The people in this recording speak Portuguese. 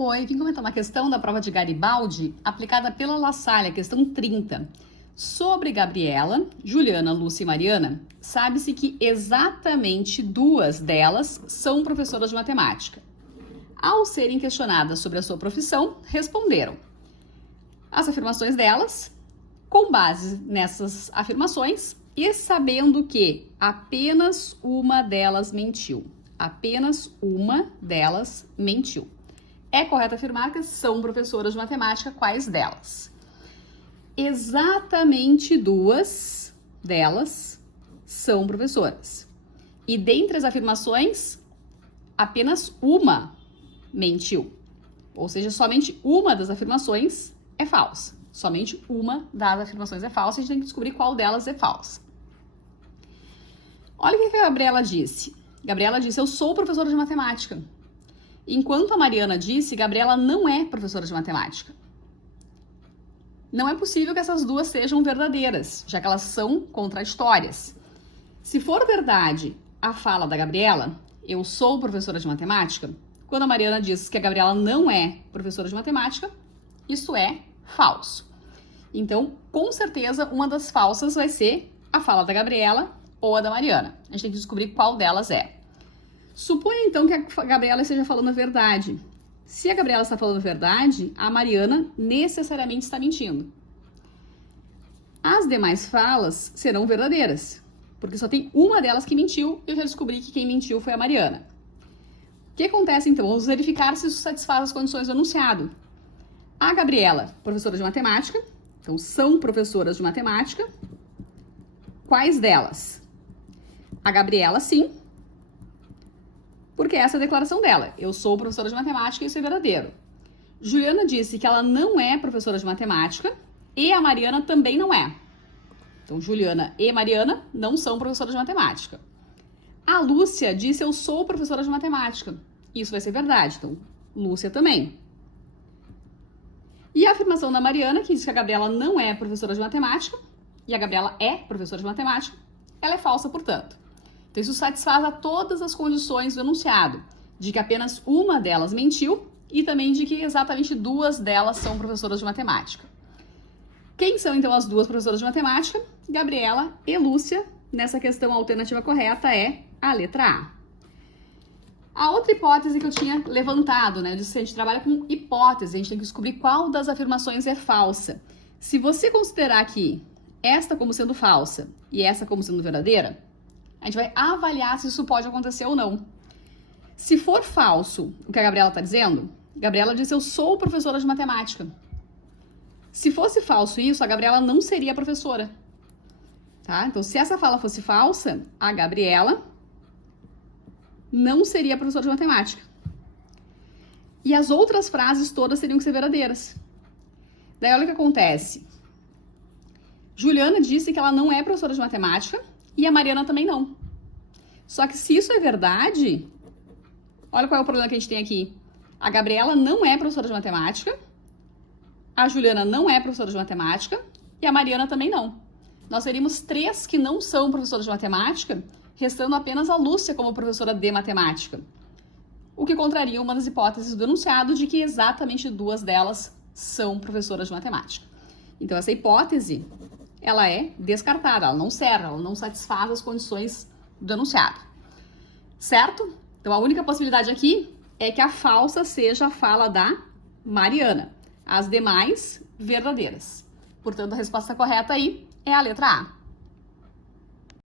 Oi, vim comentar uma questão da prova de Garibaldi aplicada pela La Salle, a questão 30. Sobre Gabriela, Juliana, Lúcia e Mariana, sabe-se que exatamente duas delas são professoras de matemática. Ao serem questionadas sobre a sua profissão, responderam as afirmações delas, com base nessas afirmações e sabendo que apenas uma delas mentiu. Apenas uma delas mentiu. É correto afirmar que são professoras de matemática, quais delas? Exatamente duas delas são professoras. E dentre as afirmações, apenas uma mentiu. Ou seja, somente uma das afirmações é falsa. Somente uma das afirmações é falsa, a gente tem que descobrir qual delas é falsa. Olha o que a Gabriela disse. Gabriela disse, eu sou professora de matemática. Enquanto a Mariana disse, Gabriela não é professora de matemática. Não é possível que essas duas sejam verdadeiras, já que elas são contraditórias. Se for verdade a fala da Gabriela, eu sou professora de matemática, quando a Mariana diz que a Gabriela não é professora de matemática, isso é falso. Então, com certeza, uma das falsas vai ser a fala da Gabriela ou a da Mariana. A gente tem que descobrir qual delas é. Suponha, então, que a Gabriela esteja falando a verdade. Se a Gabriela está falando a verdade, a Mariana necessariamente está mentindo. As demais falas serão verdadeiras, porque só tem uma delas que mentiu e eu já descobri que quem mentiu foi a Mariana. O que acontece, então? Vamos verificar se isso satisfaz as condições do enunciado. A Gabriela, professora de matemática, então são professoras de matemática. Quais delas? A Gabriela, sim. Porque essa é a declaração dela. Eu sou professora de matemática e isso é verdadeiro. Juliana disse que ela não é professora de matemática e a Mariana também não é. Então, Juliana e Mariana não são professoras de matemática. A Lúcia disse, eu sou professora de matemática. Isso vai ser verdade. Então, Lúcia também. E a afirmação da Mariana, que diz que a Gabriela não é professora de matemática e a Gabriela é professora de matemática, ela é falsa, portanto. Então, isso satisfaz a todas as condições do enunciado, de que apenas uma delas mentiu e também de que exatamente duas delas são professoras de matemática. Quem são, então, as duas professoras de matemática? Gabriela e Lúcia. Nessa questão, a alternativa correta é a letra A. A outra hipótese que eu tinha levantado, né? Eu disse que a gente trabalha com hipótese, a gente tem que descobrir qual das afirmações é falsa. Se você considerar aqui esta como sendo falsa e essa como sendo verdadeira, a gente vai avaliar se isso pode acontecer ou não. Se for falso o que a Gabriela está dizendo, Gabriela disse, eu sou professora de matemática. Se fosse falso isso, a Gabriela não seria professora. Tá? Então, se essa fala fosse falsa, a Gabriela não seria professora de matemática. E as outras frases todas teriam que ser verdadeiras. Daí, olha o que acontece. Juliana disse que ela não é professora de matemática e a Mariana também não. Só que se isso é verdade, olha qual é o problema que a gente tem aqui. A Gabriela não é professora de matemática, a Juliana não é professora de matemática e a Mariana também não. Nós teríamos três que não são professoras de matemática, restando apenas a Lúcia como professora de matemática. O que contraria uma das hipóteses do enunciado de que exatamente duas delas são professoras de matemática. Então, essa hipótese, ela é descartada, ela não serve, ela não satisfaz as condições do enunciado. Certo? Então, a única possibilidade aqui é que a falsa seja a fala da Mariana. As demais, verdadeiras. Portanto, a resposta correta aí é a letra A.